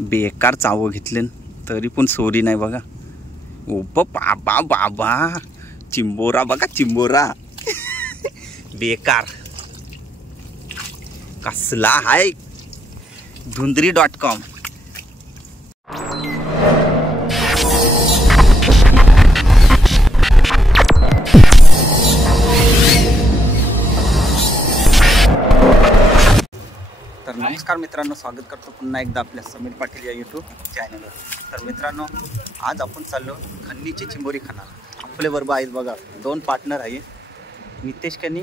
बेकार चावं घेतले तरी पण सोरी नाही बघा. ओप बाबा बाबा, चिंबोरा बघा चिंबोरा. बेकार कसला हाय. धुंदरी.com. तर नमस्कार मित्रांनो, स्वागत करतो पुन्हा एकदा आपल्या समीर पाटील या यूट्यूब चॅनलवर. तर मित्रांनो, आज आपण चाललो खन्नीची चिंबोरी खानाला. आपले बरोबर आहेत बघा 2 पार्टनर आहे, नितेश कनी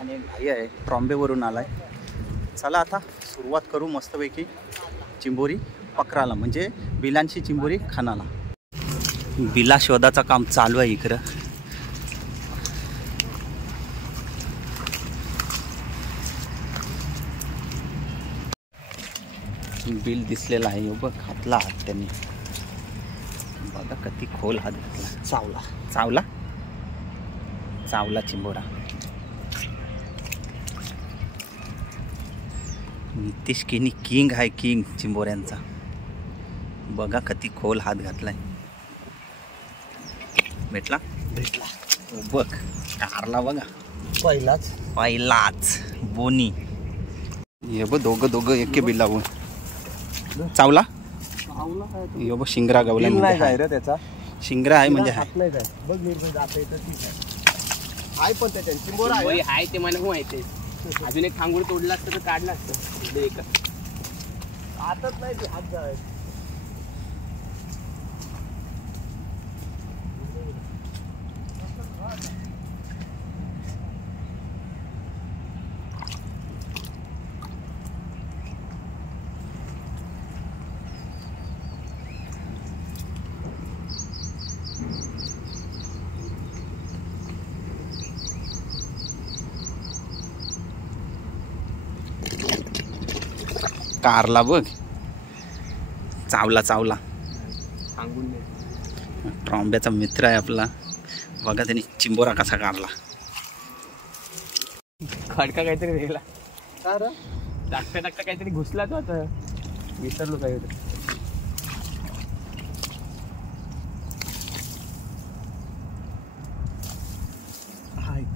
आणि भाई आहे ट्रॉम्बेवरून आलाय. चला आता सुरुवात करू मस्तपैकी चिंबोरी पकराला, म्हणजे बिलांची चिंबोरी खानाला. बिला शोधाचं काम चालू आहे इकडं. बिल दिसलेला आहे बघ, घातला हात त्यांनी बघा, किती खोल हात घातला. चावला चावला चावला चिंबोरा. नितेश केनी किंग आहे, किंग चिंबोऱ्यांचा. बघा किती खोल हात घातलाय. भेटला बघ, कारला बघा पहिलाच बोनी. ये बघ दोघं एके बिलावून चावला. यो बघ शिंगरा गावला म्हणजे त्याचा शिंगरा आहे, म्हणजे हात नाही जाय बघ. जात आहे तर ठीक आहे पण त्याच्या चिंबोरा आहे ते मला माहिती आहे. अजून एक खांगूळ तोडला असतं तर काढला असतं. एक आताच नाही ते हात जाय. कारला बघ, चावला चावला. ट्रॉम्ब्याचा मित्र आहे आपला. बघा त्यांनी चिंबोरा कसा काढला. खडका काहीतरी वेगळा टाकता टाकता काहीतरी घुसला तो. आता विसरलो काय होतं.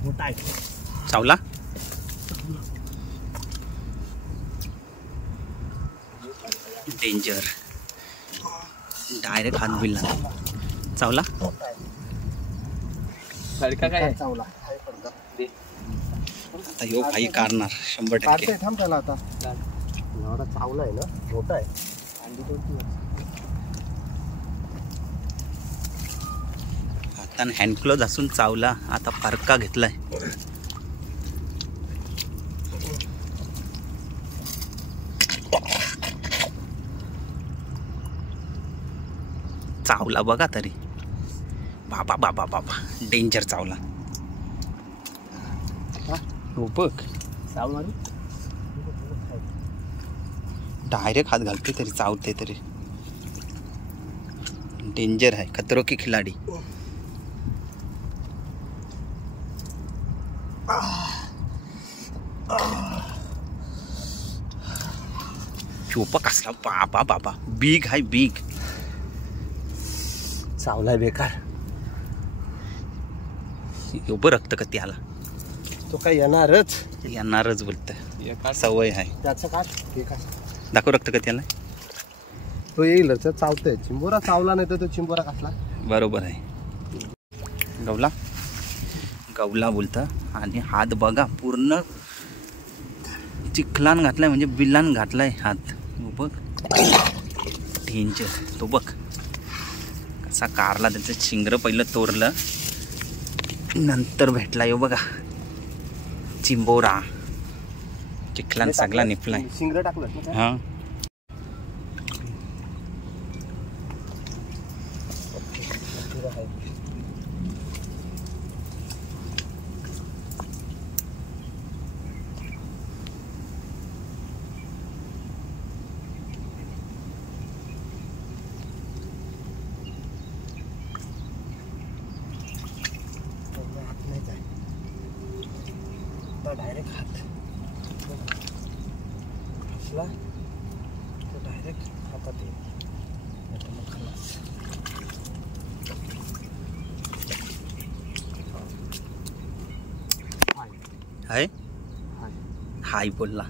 मोठा आहे चावला. डेंजर डायरेक्ट हात बिलला. चावला खडका काय चावला. आता यो भाई काढणार 100%. थांब त्याला आता एवढा चावला आहे ना, मोठा आहे. आता हँडक्लोज असून चावला. आता फरका घेतलाय. चावला बघा तरी. बाबा बाबा बाबा, डेंजर चावला. हो बघ, डायरेक्ट हात घालते तरी चावते तरी. डेंजर आहे, खतरो की खिलाडी. चोपा कसला बाबा बाबा, बिग आहे बिग. चावलाय बेकार. एवढं रक्त कधी आला. तो काय येणारच बोलत. सवय आहे त्याचं. काय दाखव रक्त कधी आला. तो येईल चावतोय. चिंबोरा चावला नाही तर तो चिंबोरा कसला. बरोबर आहे. गवला गवला बोलत. आणि हात बघा पूर्ण चिखलान घातलाय, म्हणजे बिलान घातलाय हात. बघ डेंजर. तो बघ कसा कारला. त्याचं शिंगर पहिलं तोरलं, नंतर भेटला यो बघा चिंबोरा. चिखलान सगळा निपलाय. शिंगर टाकलं हा. डायरेक्ट हात असला तर डायरेक्ट हात आहे हाय बोलला.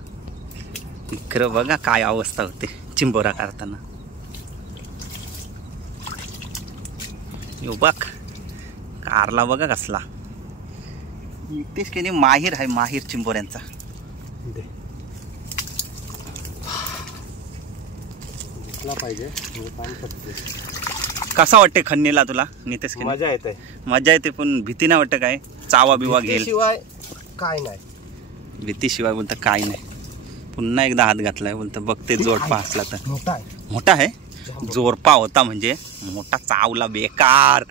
इकडं बघा काय अवस्था होते चिंबोरा काढताना. बघ कारला बघा कसला. तेच की नाही माहीर आहे, माहीर चिंबोऱ्यांचा. पाहिजे कसा वाटते खन्नीला तुला नितेश? मजा येते, मजा येते, पण भीती नाही वाटत काय? चावा बिवा घेईल शिवाय काय नाही. भीतीशिवाय बोलतं काय नाही. पुन्हा एकदा हात घातलाय बोलतं बघते जोडपा असला तर. मोठा आहे, मोठा आहे. जोरपा होता म्हणजे मोठा, चावला बेकार.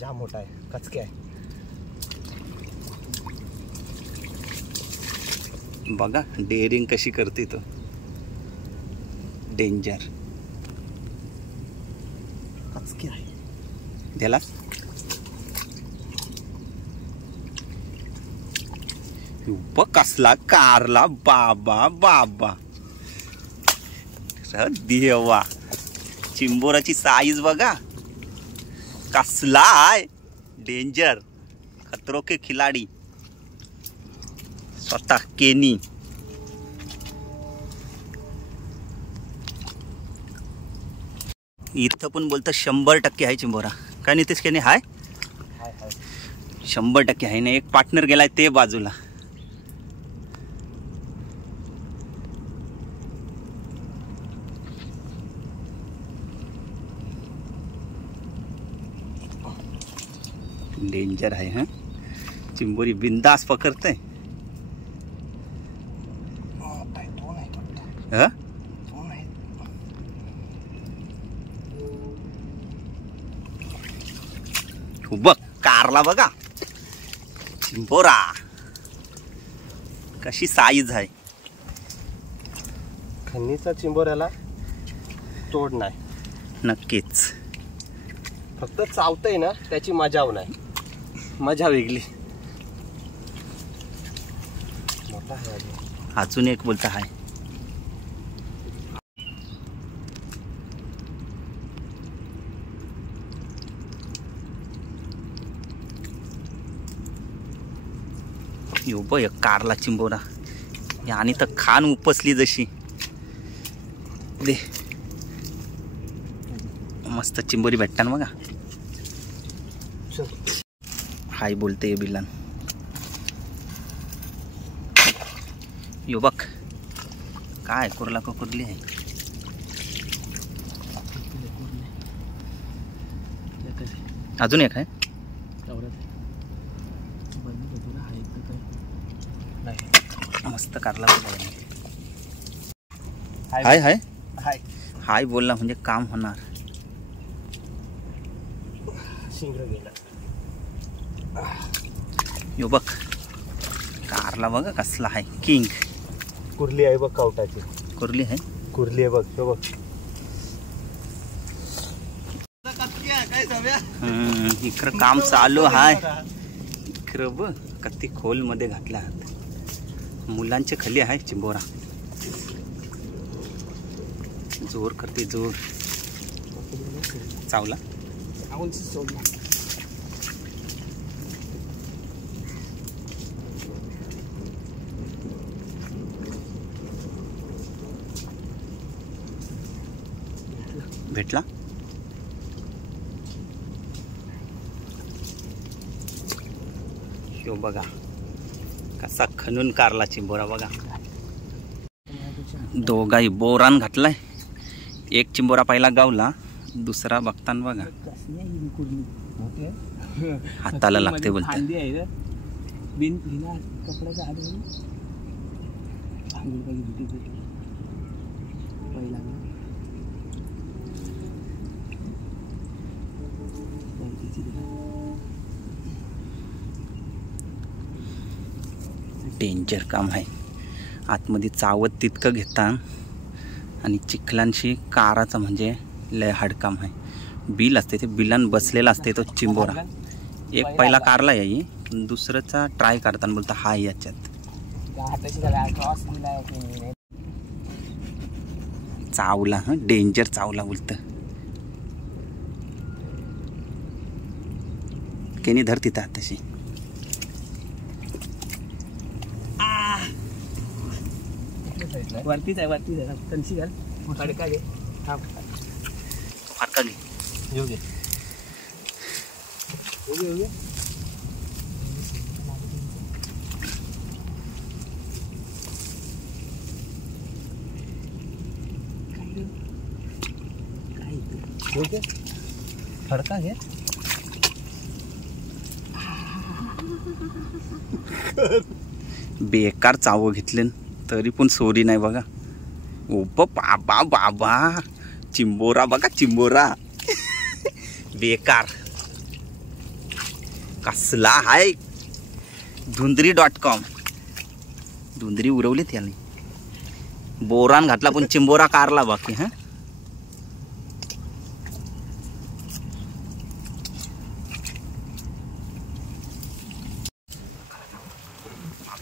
जाम मोठा आहे, कचके आहे. बघा डेअरिंग कशी करते तो. डेंजर. कचके आहे त्याला कसला कारला. बाबा बाबा देवा. चिंबोराची साईज बघा कसला आहे. डेंजर. खतरो के खिलाडी स्वतः केनी. इथं पण बोलतं 100% आहे चिंबोरा. काय नितेश केनी? हाय 100% आहे ना. एक पार्टनर गेलाय ते बाजूला. डेंजर आहे हा. चिंबोरी बिंदास पकडते. हा बघ कारला बघा. चिंबोरा कशी साईज आहे. खन्नीचा चिंबोऱ्याला तोड नाही. नक्कीच. फक्त चावतंय ना त्याची मजा नाही. मजा वेगळी. मोठा आहे अजून एक बोलता आहे. यो ब एक कारला चिंबोरा. आणि तर खान उपसली जशी. दे मस्त चिंबोरी भेटता ना बघा. हाय बोलते बिलान. यो बघ काय कुर्ला कुर्ली आहे. अजून एक आहे. मस्त कारला. हाय हाय हाय हाय बोलला म्हणजे काम होणार. शिंगर गेला. यो बघ कारला बघा कसला आहे. किंग कुर्ली आहे बघ. कावटाची कुर्ली आहे. कुर्ली आहे बघ. तो बघ इकडं काम चालू आहे. इकडं बघ किती खोल मध्ये घातला. मुलांचे खाली आहे चिंबोरा. जोर करते जोर. चावला. भेटला. यो बघा कसा खणून कारला चिंबोरा बघा. दोघाही बोरान घातलाय. एक चिंबोरा पहिला गावला, दुसरा बघताना बघा हाताला लागते बोलते. डेंजर काम आहे. आतमध्ये चावत तितकं घेता आणि चिखलांशी काराचं म्हणजे लय हाडकाम आहे. बिल असते ते बिलान बसलेला असते तो चिंबोरा. एक पहिला कारला याई, दुसऱ्याचा ट्राय करताना बोलता हा याच्यात चावला हं, डेंजर चावला बोलत. केनी धर तिथं तशी. वरतीच आहे वरतीच आहे. कणशी घाल फडका घे. हा फडका घे. येऊ घे येऊ घे. ओके फडका घे. बेकार चावं घेतले तरी पण सोरी नाही बघा. ओप बाबा बाबा चिंबोरा बघा चिंबोरा. बेकार कसला हाय. धुंदरी.com धुंदरी उरवली त्याने. बोरान घातला पण चिंबोरा कारला बाकी. हा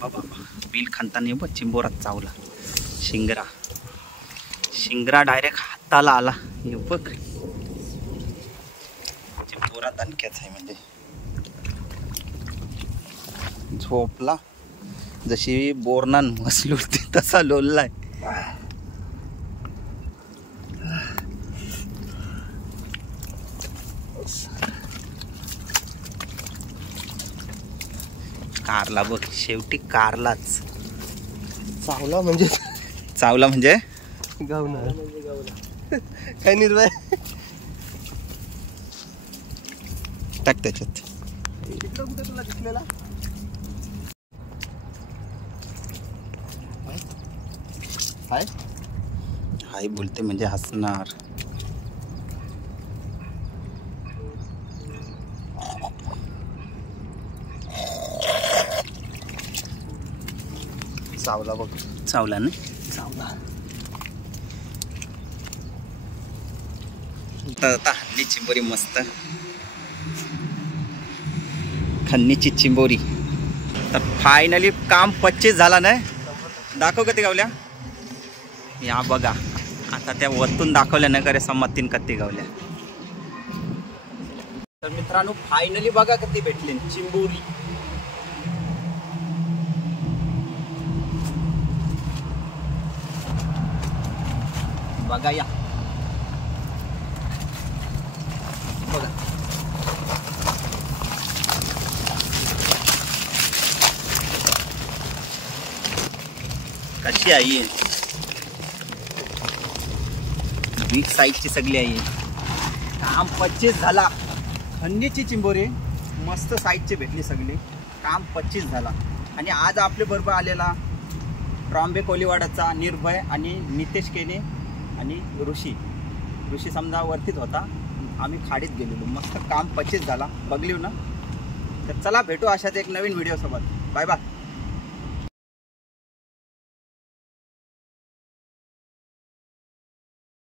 बाबा बिल खानताना बघ चिंबोरात चावला. शिंगरा डायरेक्ट हाताला आला. हे बघ चिंबोरा दणक्याच आहे. म्हणजे झोपला जशी बोरनान मसली होती तसा लोललाय. कारला बघ शेवटी कारलाच चावला म्हणजे गावणार काय निर्भय. टाक त्याच्यात. कुठे तुला दिसलेला हाय हाय बोलते म्हणजे हसणार. चावला बघ. चावला ना. चावला. आता हल्ली चिंबोरी मस्त. खन्नीची चिंबोरी. तर फायनली काम 25 झाला नाही. दाखव कधी गावल्या. या बघा आता त्या वरतून दाखवल्या ना करे संमतीन कत्ती गावल्या. तर मित्रांनो फायनली बघा कधी भेटली चिंबोरी. बघा या बघा. कशी आहे बिग साईजची सगळी आहे. काम 25 झाला. खंडीची चिंबोरी मस्त साईजची भेटली सगळी. काम 25 झाला. आणि आज आपल्या बरोबर आलेला ट्रॉम्बे कोलीवाडाचा निर्भय आणि नितेश केने आणि ऋषी समजा वरतीच होता. आम्ही खाडीत गेलेलो. मस्त काम 25 झाला. बघलीव ना. तर चला भेटू अशाच एक नवीन व्हिडिओ सोबत. Bye bye.